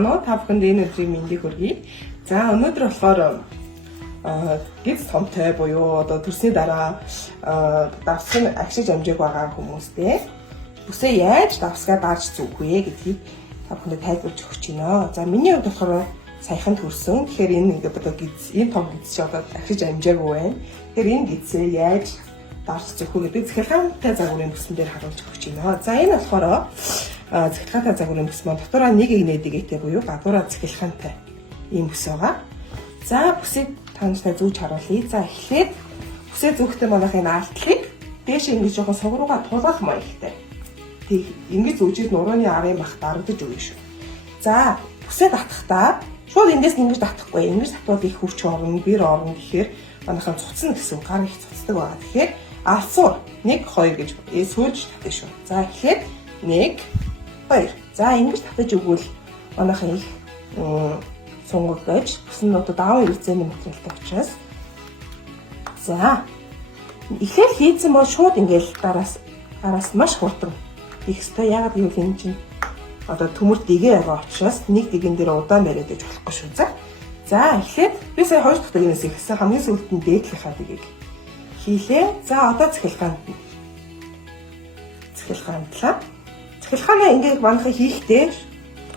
байна уу? Та бүхэнд энэ өдрийн мэндийг хүргэе. За өнөөдөр болохоор гиз томтой буюу одоо төрсний дараа давсгын агшиж амжааг байгаа хүмүүстэй бүсээ яаж давсгаа дарж зүгх вэ гэдгийг та бүхэнд тайлбарж өгч байна. За миний хувьд болохоор саяхан төрсөн. Тэгэхээр энэ ингээд одоо гиз энэ том гиз чи одоо агшиж амжаагүй байна. Тэгэхээр энэ гизээ яаж дарж зүгх вэ гэдэг цахилгаантай загварын бүсэн дээр харуулж өгч байна. За энэ болохоор цахилгаантай загварын бүс маань дотоороо нэг игнэдэгээтэй буюу гадуураа цахилгаантай ийм бүс байгаа. За бүсийг таньтай зүүж харуулъя. За эхлээд бүсээ зүүхтэй манайхын aalтлыг дээш ингэж жоохон сугрууга тулгах маягтай. Тэг ингэж зүүжээд нурууны арын бах дарагдаж өгнө шүү. За бүсээ татахдаа шууд эндээс ингэж татахгүй. Ингэж татвал их хүч орно, бэр орно гэхээр манайхан цуцна гэсэн гар их цуцдаг байгаа. Тэгэхээр алсуур 1 2 гэж сүүлж татна шүү. За эхлээд 1 2. За ингэж татаж өгвөл манайхан их сунгагдаж бүсэн одоо даваа хэрэгцээний материалтай учраас за эхлээл хийцэн бол шууд ингээл араас маш хурдан их өстой яагаад гэвэл энэ чинь одоо төмөрт дэгээ байгаа учраас нэг дэгэн дээр удаан бариад иж болохгүй шүү. За эхлээд би сая 2 дахь дэгнээс ихсэн хамгийн сүүлд нь дээдлийнхаа дэгийг хийлээ. За одоо цахилгаантлаа. Цахилгаанаа ингээд манайхан хийхдээ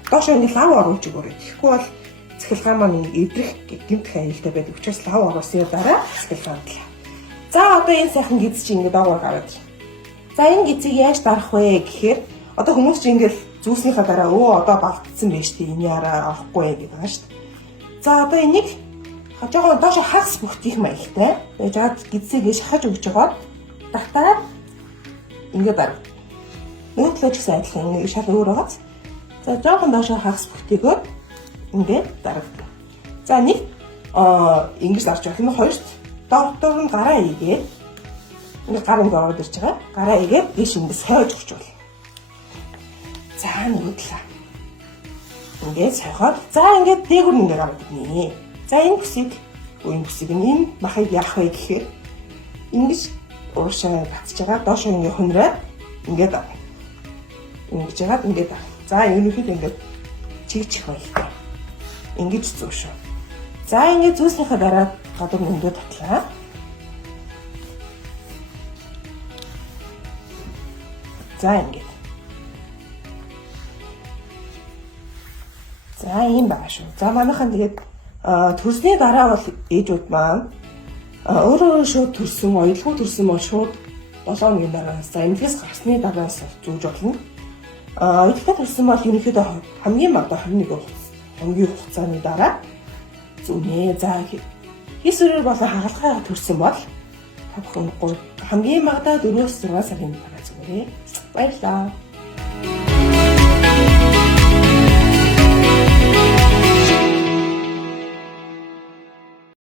доош ингээд лав оруулж өгөөрэй. Тэгэхгүй бол цахилгаан маань эвдрэх гэмтэх аюултай байдаг учраас лав оруулсны дараа цахилгаантлаа. За одоо энэ сайхан гиз чи ингээд доогоор гараад. За энэ гизийг яаж дарах вэ гэхээр одоо хүмүүс чи ингээд зүүснийхаа дараа одоо балтцсан байж тээ энэ яраа авахгүй гэдэг байгаа шүү дээ. За одоо энийг жоохон доош хагас бүхтих маягтай. Тэгээд гизийг шахаж өгч байгаа. Дахтаа ингээд дарах. Нөгөөдлөө ч гэсэн адилхан шал өөр байгааз. За жоохон доошоо хагас бүхтийгөө ингээд дарагдана. За нэг ингэж дарж байгаа. Энэ хоёрт доктор нь гараа игээд ингээд гар ингээд ороод ирж байгаа. Гараа игээд дэш ингэж сойж өгч бол. За нөгөөдлөө. Ингээд сойхоод за ингээд дээгүр ингээд гараад ирнэ. За энэ бүсийг энэ махыг яах вэ гэхээр ингэж уушаа батж байгаа. Доошоо ингээд хөнрөө ингээд авах. Ингэж яагаад ингээд авах. За ерөнхийдөө ингээд чигчих байлаа. Ингэж зүү шүү. За ингээд зүүснийхаа дараа гадуур нөндөө татлаа. За ингээд. За ийм байгаа шүү. За манайхан тэгээд төрсний дараа бол ээжүүд маань өөрөө шууд төрсөн, оюулгүй төрсөн бол шууд 7 хоногийн дараас за эмнэлгээс гарсны дараас зүүж болно. Оюултай төрсөн бол ерөнхийдөө хамгийн бага 21 хоногийн хугацааны дараа зүүнэ. За хийсвэрээр болон хагалгаа төрсөн бол та бүхэн хамгийн багадаа 4-6 сарын дараа зүгээрээ. Баярлалаа.